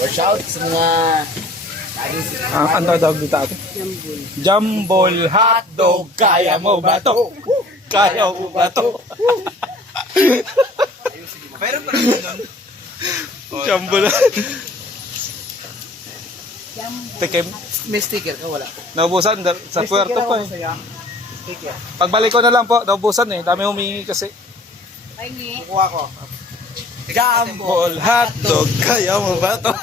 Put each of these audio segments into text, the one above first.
Watch out sa mga... Ano tawag dito ate? Jambol hotdog. Kaya mo ba to? Kaya mo ba to? Mayroon pa rin nun. Jambol. Tikim. May sticker ka, wala. Naubusan sa puerto pa eh. Sticker. Pagbalik ko na lang po, naubusan eh. Dami humingi kasi. Kukuha ko. Jambol hotdog. Kaya mo ba to?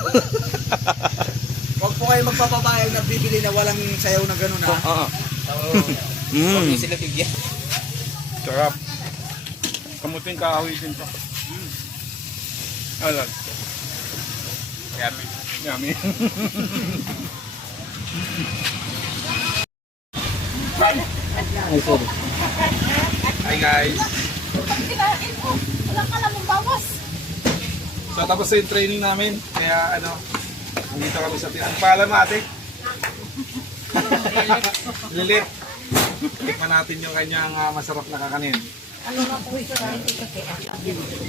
Huwag po kayo magpapabayag na bibili na walang sayaw na gano'n ha. Oo. Huwag niyo sila bigyan. Sarap. Kamuting kahoy din to. Alam. Yummy. Yummy. Ay, sorry. Hi guys. Wala ka lang bawas. So tapos yung training namin. Kaya ano, nandito kami sa Ang paalam ate. Lilit. Tikman natin yung kanyang masarap na kakanin. Ano na po ito?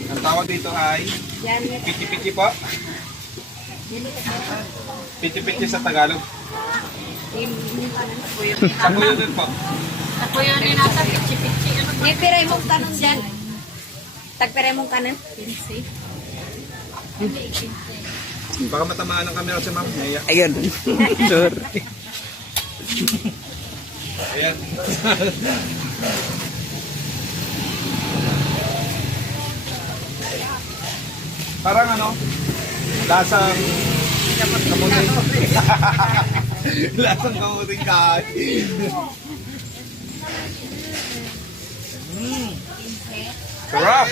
Ang tawag dito ay piti-piti po. Piti-piti sa Tagalog. Sakuyo din po. Ako yun yung nasa pichi-pichi. May piray mong kanon dyan. Tagpiray mong kanon? Pinsi. Baka matamaan ng camera si ma'am. Ayan. Sorry. Ayan. Parang ano, lasang kamuting. Lasang kamuting kain. Sarap!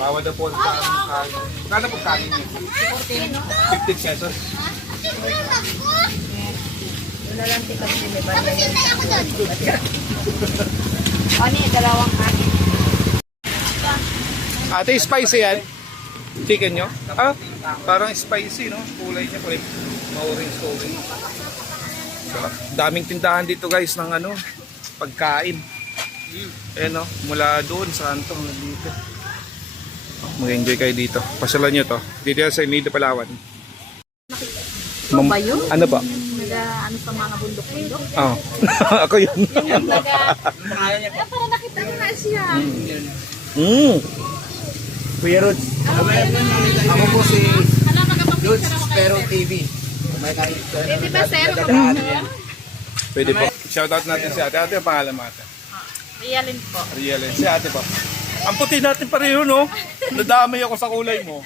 Bawal na po ang kain. Magkano po kain niyo? 15 pesos. Wala lang tikap nila ba? O ni, dalawang kanin. Ate, spicy yan? Chicken nyo? Ah, parang spicy, no? Kulay niya, kulay ma-orange. Sarap. Daming tindahan dito guys ng ano, pagkain. Ayan no, mula doon sa Antong dito. Mag-enjoy kayo dito. Pasyalan nyo to. Dito yan sa Nido, Palawan. Ano ba yun? Ano ba? Ano sa mga bundok-bundok? Oh. Ako yun. Yung pangalan niya po. Para nakita mo na siya. Kuya Rods. Ako po si Rods Pero TV. Pwede ba sir? Pwede po. Shoutout natin si ate. Ate, ang pangalan mo ate? Realin po. Rielen. Si ate po. Ang puti natin pareho, no? Nadamay ako sa kulay mo.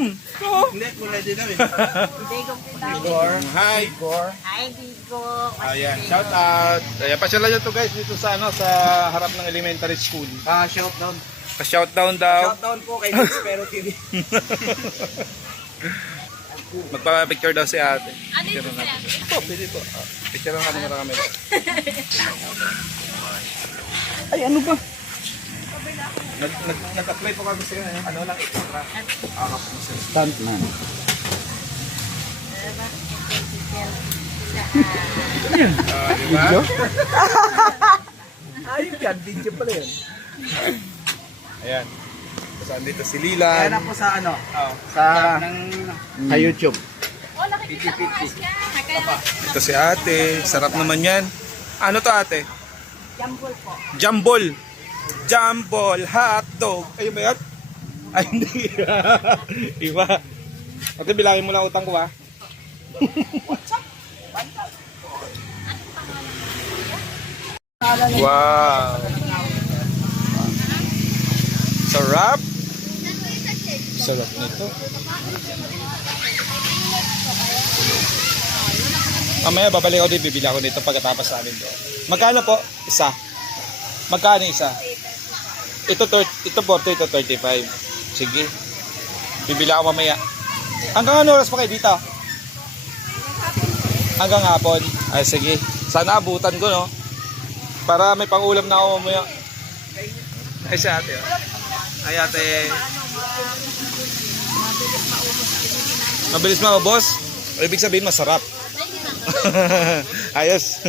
Hindi, kulay din namin. Digong kita. Igor. Hi, Igor. Hi, Digo. Ayan, shout out. Ayan, pasyalan nyo to guys dito sa ano, sa harap ng elementary school. Shoutout. Pa-shoutout daw. Shoutout po kay Rods Pero TV. Magpa-picture daw si ate. Ano Picture ito na siya? natin. Po, pwede po. Picture lang kami marami. Ay, ano ba? Nag-apply po kami sa ano lang extra. Stuntman. Diba? Ayun yan, video pala yun. Ayan. Saan dito si Lilan? Kaya na po sa ano, sa YouTube. Oh, nakikita ko nga siya. Kaya Ito si ate. Sarap naman yan. Ano to ate? jambol po. Jambol. Jambol hotdog. Ayun ba yan? Ay, hindi. Iba. Ate, bilangin mo lang utang ko ha. Wow. Sarap. Sarap nito. Mamaya babalik ako dito, bibili ako dito pagkatapos namin doon. Magkano po? Isa. Magkano isa? Ito 40, ito 35. Sige. Bibili ako mamaya. Hanggang ano oras pa kayo dito? Hanggang hapon. Ay sige. Sana abutan ko no. Para may pang-ulam na ako mamaya. Ay si ate. Ay ate. Mabilis maubos? O ibig sabihin masarap. Ayos.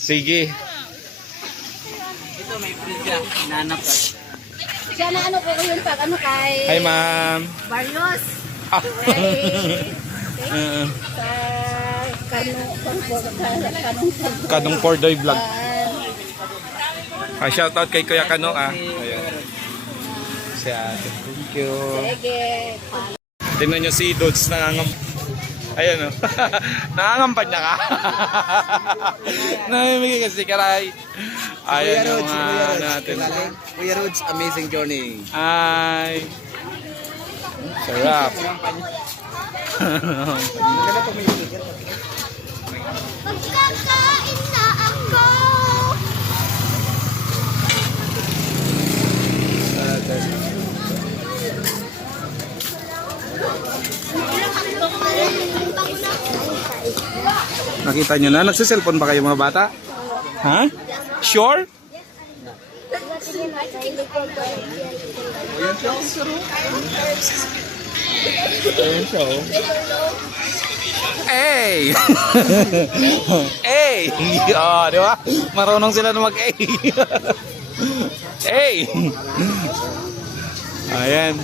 Sige. Ito may free siya, nanap ka. Siya na ano ko yun pag ano kay Hi, ma'am. Barrios. Ah. Sa Kanong Kanong Pordoy Vlog. Shoutout kay Kuya Kano, ah. Ayan. Si ate. Thank you. Sige. Tingnan nyo si Dods nangangam. Ayan, oh. Nangangampanya ka. Namimigay kasi karay. Ayan yung natin. Kuya Rods, amazing journey. Ay. Sarap. Magkakain na ako. Nakita nyo na? Nagsiselfone ba kayo mga bata? Ha? Sure? Ayan siya, oh. Hey! Hey! Oh, di ba? Marunong sila na mag-hey. Hey! Ayan.